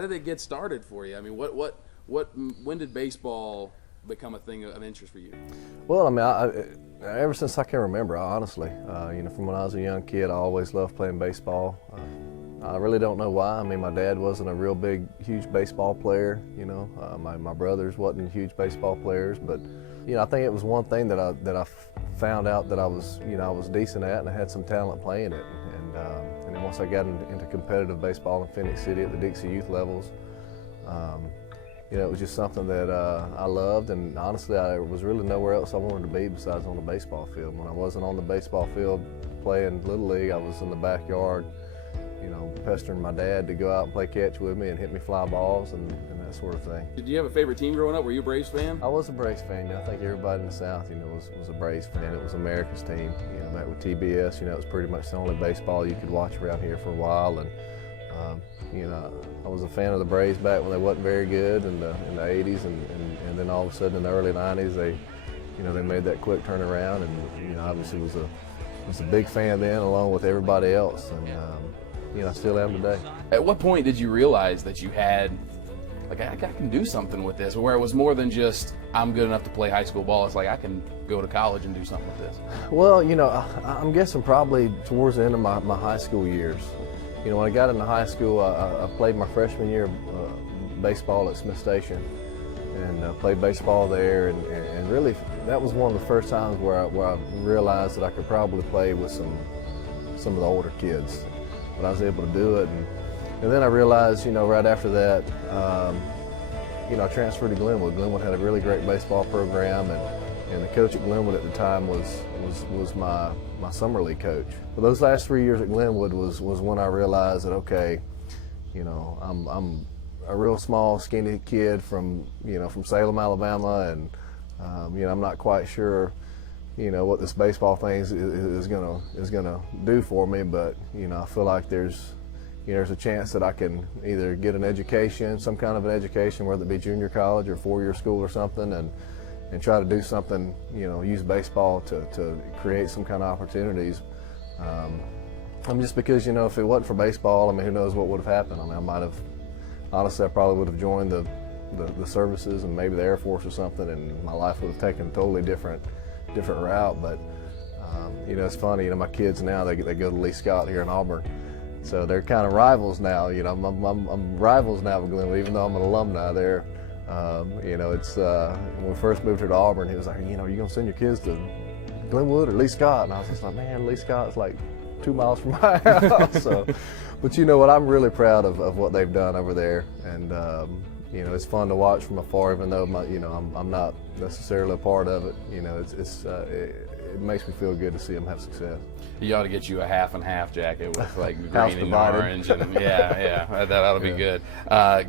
how did it get started for you? I mean, when did baseball become a thing of interest for you? Well, I mean, ever since I can remember, honestly, from when I was a young kid, I always loved playing baseball. I really don't know why. I mean, my dad wasn't a real big, huge baseball player. My brothers wasn't huge baseball players, but I think it was one thing that I found out that I was decent at, and I had some talent playing it. And then once I got into competitive baseball in Phoenix City at the Dixie youth levels, it was just something that I loved, and honestly, I was really nowhere else I wanted to be besides on the baseball field. When I wasn't on the baseball field playing Little League, I was in the backyard, pestering my dad to go out and play catch with me and hit me fly balls and that sort of thing. Did you have a favorite team growing up? Were you a Braves fan? I was a Braves fan. I think everybody in the South, was a Braves fan. It was America's team. Back with TBS, it was pretty much the only baseball you could watch around here for a while. And I was a fan of the Braves back when they wasn't very good in the 80s, and then all of a sudden in the early 90s, they made that quick turnaround, and obviously was a big fan then, along with everybody else, and I still am today. At what point did you realize that you had, like, I can do something with this, where it was more than just I'm good enough to play high school ball? It's like I can go to college and do something with this. Well, I'm guessing probably towards the end of my high school years. When I got into high school, I played my freshman year baseball at Smith Station, and played baseball there, and really that was one of the first times where I realized that I could probably play with some of the older kids. But I was able to do it, and then I realized, right after that, I transferred to Glenwood. Glenwood had a really great baseball program, and the coach at Glenwood at the time was my summer league coach. But those last 3 years at Glenwood was when I realized that, okay, I'm a real small, skinny kid from Salem, Alabama, and I'm not quite sure what this baseball thing is gonna do for me, but I feel like there's a chance that I can either get an education, some kind of an education, whether it be junior college or four-year school or something, and try to do something, use baseball to create some kind of opportunities. Just because, if it wasn't for baseball, I mean, who knows what would have happened. I mean, honestly, I probably would have joined the services and maybe the Air Force or something, and my life would have taken a totally different route. But it's funny, my kids now, they go to Lee Scott here in Auburn, so they're kind of rivals now. I'm rivals now with Glenwood, even though I'm an alumni there. It's when we first moved here to Auburn, he was like, you gonna send your kids to Glenwood or Lee Scott? And I was just like, man, Lee Scott's like 2 miles from my house. So, but I'm really proud of what they've done over there, and it's fun to watch from afar, even though I'm not necessarily a part of it. It makes me feel good to see them have success. You ought to get you a half and half jacket with like green and orange, and that ought to be good.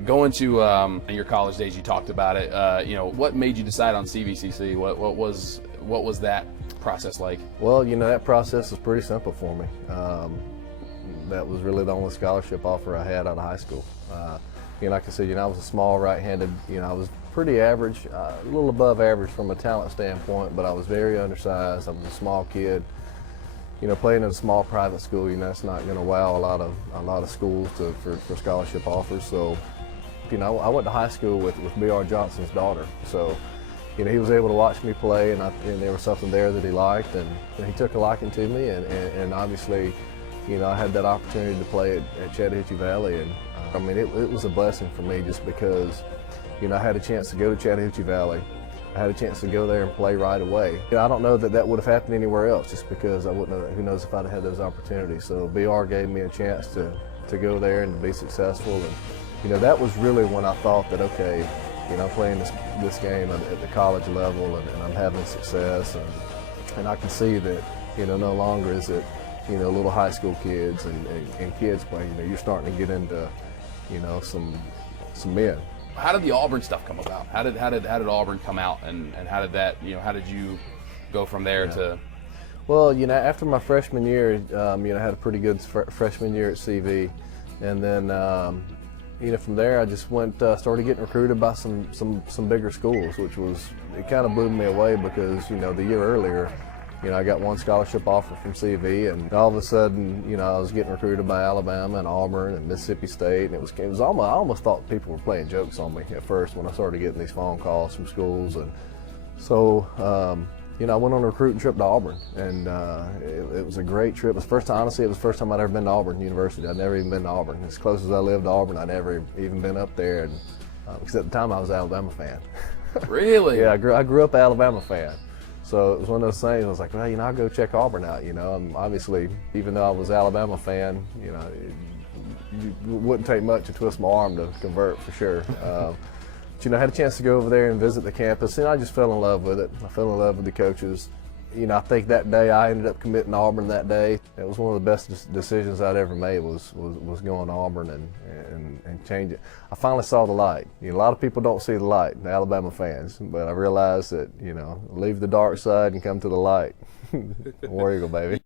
Going to your college days, you talked about it. What made you decide on CVCC? What was that process like? Well, that process was pretty simple for me. That was really the only scholarship offer I had out of high school. Like I said, I was a small right-handed. I was pretty average, a little above average from a talent standpoint, but I was very undersized. I was a small kid. Playing in a small private school, that's not going to wow a lot of schools for scholarship offers. So, I went to high school with B.R. Johnson's daughter. So, he was able to watch me play, and there was something there that he liked, and he took a liking to me, and obviously, I had that opportunity to play at Chattahoochee Valley, and it was a blessing for me just because, I had a chance to go to Chattahoochee Valley. I had a chance to go there and play right away. I don't know that would have happened anywhere else, just because I wouldn't have, who knows if I'd have had those opportunities. So BR gave me a chance to go there and be successful, and that was really when I thought that, okay, I'm playing this game at the college level, and I'm having success, and I can see that, no longer is it, little high school kids and kids playing. You're starting to get into, some men. How did the Auburn stuff come about? How did Auburn come out, and how did that, how did you go from there to? Well, after my freshman year, I had a pretty good freshman year at CV, and then from there I just started getting recruited by some bigger schools, which it kind of blew me away because the year earlier I got one scholarship offer from CV, and all of a sudden, I was getting recruited by Alabama and Auburn and Mississippi State, and it was almost, I almost thought people were playing jokes on me at first when I started getting these phone calls from schools. And so, I went on a recruiting trip to Auburn, and it was a great trip. It was honestly, it was the first time I'd ever been to Auburn University. I'd never even been to Auburn. As close as I lived to Auburn, I'd never even been up there, and because at the time I was an Alabama fan. Really? Yeah, I grew up an Alabama fan. So it was one of those things. I was like, well, I'll go check Auburn out. Obviously, even though I was an Alabama fan, it wouldn't take much to twist my arm to convert for sure. But I had a chance to go over there and visit the campus, and I just fell in love with it. I fell in love with the coaches. I think that day I ended up committing to Auburn that day. It was one of the best decisions I'd ever made was going to Auburn and change it. I finally saw the light. A lot of people don't see the light, the Alabama fans, but I realized that, leave the dark side and come to the light. War Eagle, baby.